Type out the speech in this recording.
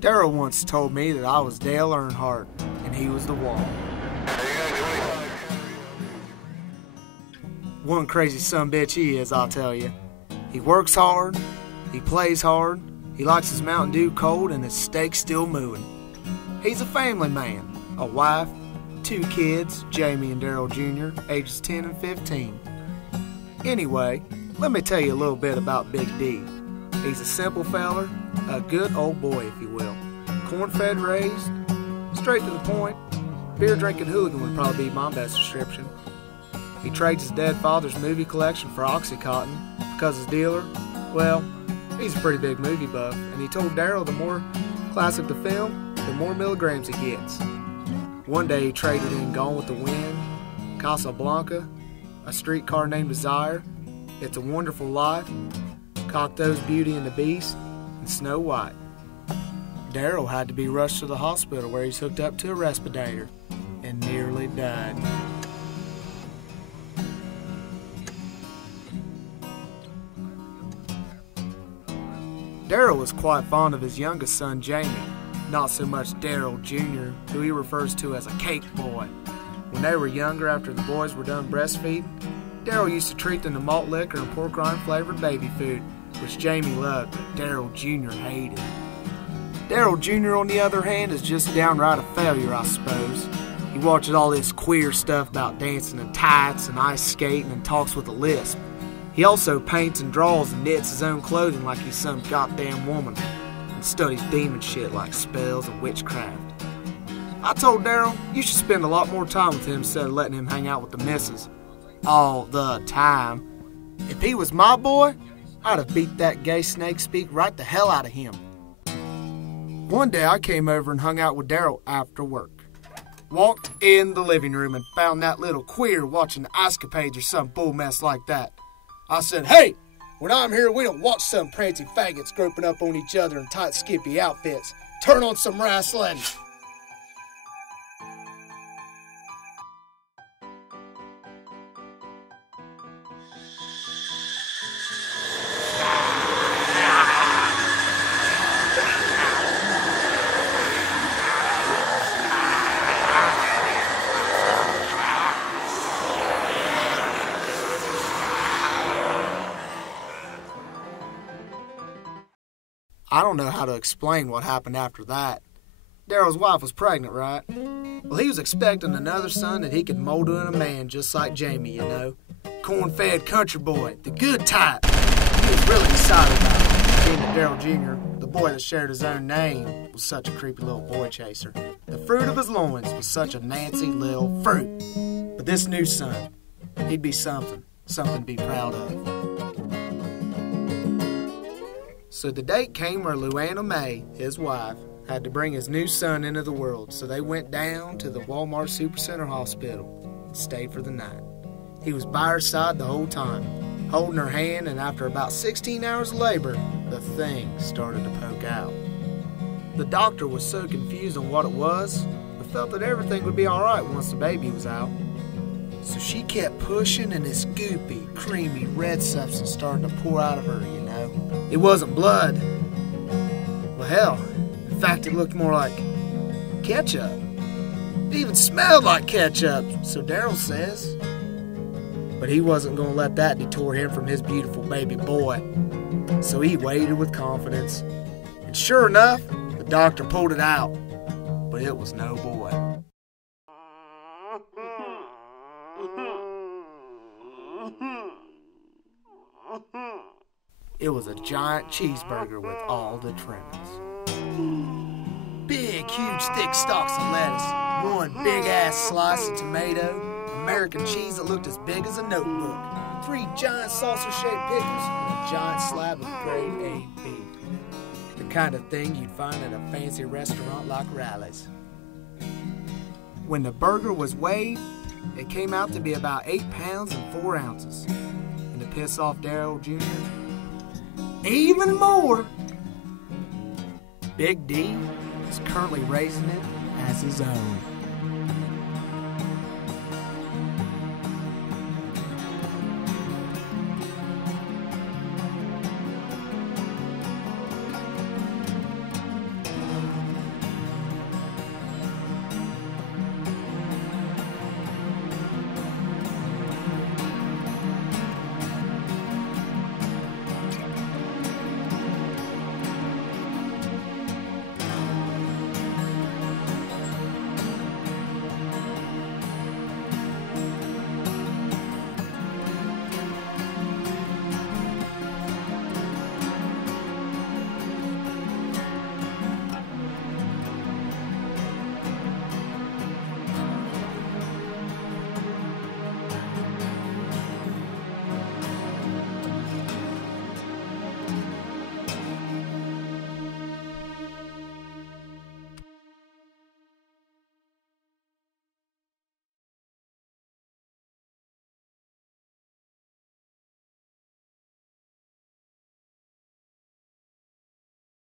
Daryl once told me that I was Dale Earnhardt, and he was the Wall. One crazy sumbitch he is, I'll tell you. He works hard, he plays hard, he likes his Mountain Dew cold and his steak still mooing. He's a family man, a wife, 2 kids, Jamie and Daryl Jr., ages 10 and 15. Anyway, let me tell you a little bit about Big D. He's a simple feller, a good old boy, if you will. Corn-fed raised, straight to the point. Beer-drinking hooligan would probably be my best description. He trades his dead father's movie collection for Oxycontin because his dealer, well, he's a pretty big movie buff, and he told Daryl the more classic the film, the more milligrams he gets. One day he traded in Gone with the Wind, Casablanca, A Streetcar Named Desire, It's a Wonderful Life, Cocteau's Beauty and the Beast, and Snow White. Daryl had to be rushed to the hospital where he's hooked up to a respirator and nearly died. Daryl was quite fond of his youngest son, Jamie, not so much Daryl Jr., who he refers to as a cake boy. When they were younger, after the boys were done breastfeeding, Daryl used to treat them to malt liquor and pork rind flavored baby food, which Jamie loved, but Daryl Jr. hated. Daryl Jr., on the other hand, is just downright a failure, I suppose. He watches all this queer stuff about dancing in tights and ice skating and talks with a lisp. He also paints and draws and knits his own clothing like he's some goddamn woman, and studies demon shit like spells and witchcraft. I told Daryl, you should spend a lot more time with him instead of letting him hang out with the missus all the time. If he was my boy, I'd have beat that gay snake speak right the hell out of him. One day I came over and hung out with Daryl after work. Walked in the living room and found that little queer watching the Ice-Capades or some bull mess like that. I said, hey, when I'm here, we don't watch some prancy faggots groping up on each other in tight, skimpy outfits. Turn on some wrestling. I don't know how to explain what happened after that. Daryl's wife was pregnant, right? Well, he was expecting another son that he could mold into a man just like Jamie, you know. Corn-fed country boy, the good type. He was really excited about it. Being that Daryl Jr., the boy that shared his own name, was such a creepy little boy chaser. The fruit of his loins was such a Nancy little fruit. But this new son, he'd be something to be proud of. So the date came where Luanna May, his wife, had to bring his new son into the world, so they went down to the Walmart Supercenter Hospital and stayed for the night. He was by her side the whole time, holding her hand, and after about 16 hours of labor, the thing started to poke out. The doctor was so confused on what it was, but felt that everything would be alright once the baby was out. So she kept pushing, and this goopy, creamy red substance started to pour out of her, you know. It wasn't blood. Well, hell, in fact, it looked more like ketchup. It even smelled like ketchup, so Daryl says. But he wasn't going to let that detour him from his beautiful baby boy. So he waited with confidence. And sure enough, the doctor pulled it out. But it was no boy. It was a giant cheeseburger with all the trimmings. Big, huge, thick stalks of lettuce, one big-ass slice of tomato, American cheese that looked as big as a notebook, 3 giant saucer-shaped pickles, and a giant slab of grade A beef. The kind of thing you'd find at a fancy restaurant like Riley's. When the burger was weighed, it came out to be about 8 pounds and 4 ounces. And to piss off Daryl Jr., even more, Big D is currently raising it as his own.